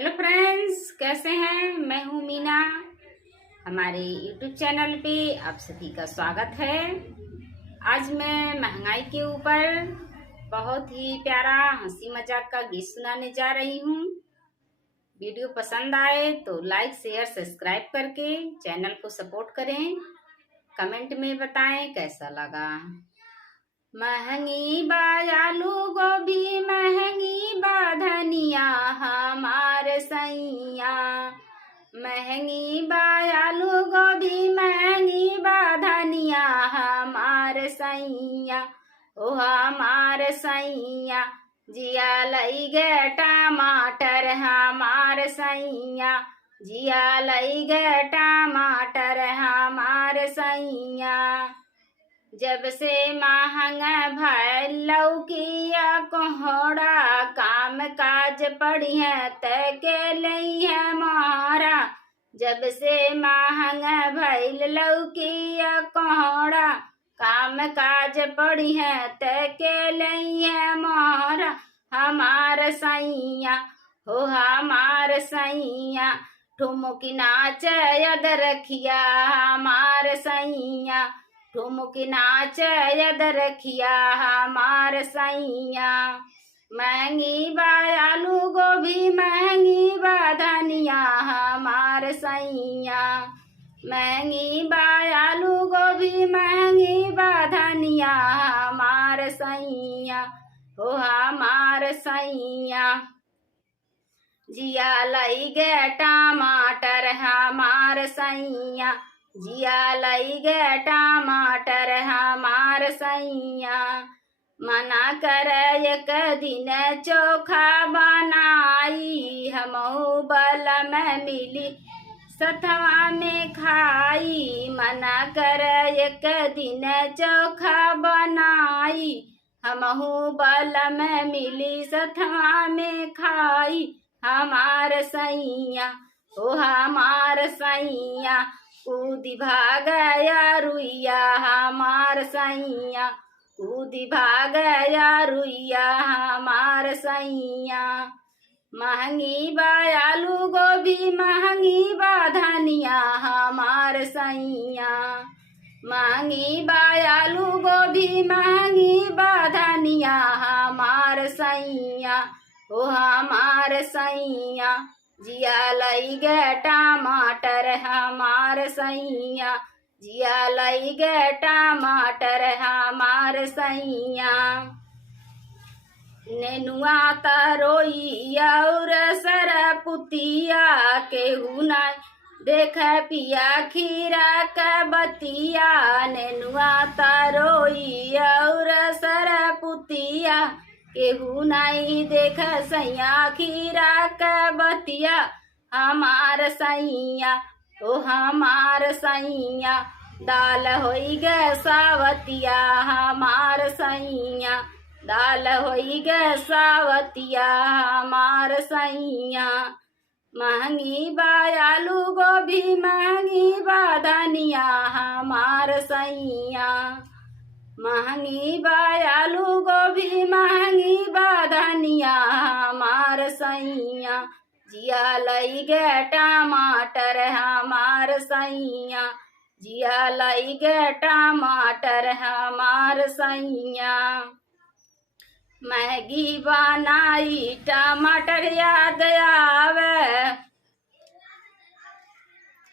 Hello friends, कैसे हैं? मैं हूँ मीना। हमारे यूट्यूब चैनल पे आप सभी का स्वागत है। आज मैं महंगाई के ऊपर बहुत ही प्यारा हंसी मजाक का गीत सुनाने जा रही हूँ। वीडियो पसंद आए तो लाइक शेयर सब्सक्राइब करके चैनल को सपोर्ट करें। कमेंट में बताएं कैसा लगा। महंगी बा आलू गोभी, महंगी बा धनिया हमार सैया। महंगी बा आलू गोभी, महंगी बा धनिया हमार सैया। ओ हमार सैया, जिया लई गे टमाटर हमार सैया। जिया लई गे टमाटर हमार सैया। जब से महंगा भइल लौकिया कोहड़ा, काम काज पढ़िया तय के लइहे मोहरा। जब से महंगा भइल लौकिया कोहड़ा, काम काज पढ़िया तय के लइहे मोहरा। हमार सैया हो हमार सैया, ठुमुकी नाच यद रखिया हमार सैया। ठुमुकी नाच यद रखिया हमार सैया। महंगी बा आलू गोभी, महंगी बा धनिया हमार सैया। महंगी बा आलू गोभी, महंगी बा धनिया हमार सैया। हो हमार सैया, जिया लई गे टमाटर हमार सैया। जिया लई गे टमाटर हमार सैया। मना कर एक दिन चोखा बनाई, हमहू बल में मिली सथवा में खाई। मना कर एक दिन चोखा बनाई, हमहू बल में मिली सथवा में खाई। हमार सैया ओ हमार सैया, कूदी भागया रुइया हमार सैया। कूदी भागया रुइया हमार सैया। महंगी बा आलू गोभी, महंगी बा धनिया हमार सैया। महंगी बा आलू गोभी, महंगी बा धनिया हमार सैया। ओ हमार सैया, जिया लई गे टमाटर हमार सैया। जिया लई गे टमाटर हमार सैया। नेनुआ तरोई और सरपुतिया, केहू नाई देख पिया खीरा का बतिया। नेनुआ तरोई और सरपुतिया, केहू नाई देख सैया खीरा का बतिया। हमार सैया ओ हमार सैया, दाल होई गे सावतिया हमार सैया। दाल होई गे सावतिया हमार सैया। महंगी बा आलू गोभी, महंगी बा धनिया हमार सैया। महंगी बा आलू गोभी, महंगी बा धनिया हमार सैया। जिया लई गे टमाटर हमार सैया। जिया लई गे टमाटर हमार सैया। मैगी बनाई टमाटर याद आवे,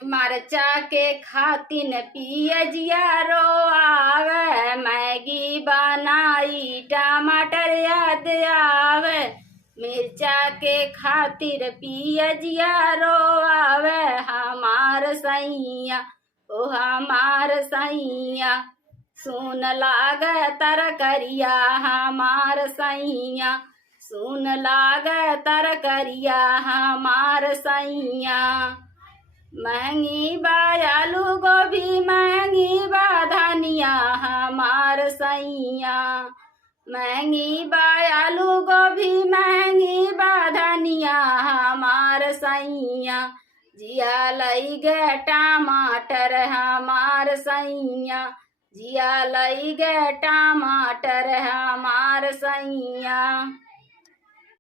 मरचा के खातिन पियजिया रोआवे। मैगी बनाई टमाटर याद आवे, मिर्चा के खातिर पियजिया रोआवे। हमार सैया ओ हमार सैया, सुन लाग तरकरिया हमार सैया। सुन लाग तरकरिया हमार सैया। महंगी बा आलू गोभी, महंगी बा धनिया हमार सैया। महंगी बा आलू गोभी, महंगी बा धनिया हमार सैया। जिया लई गे टमाटर हमार सैया। जिया लई गे टमाटर हमार सैया।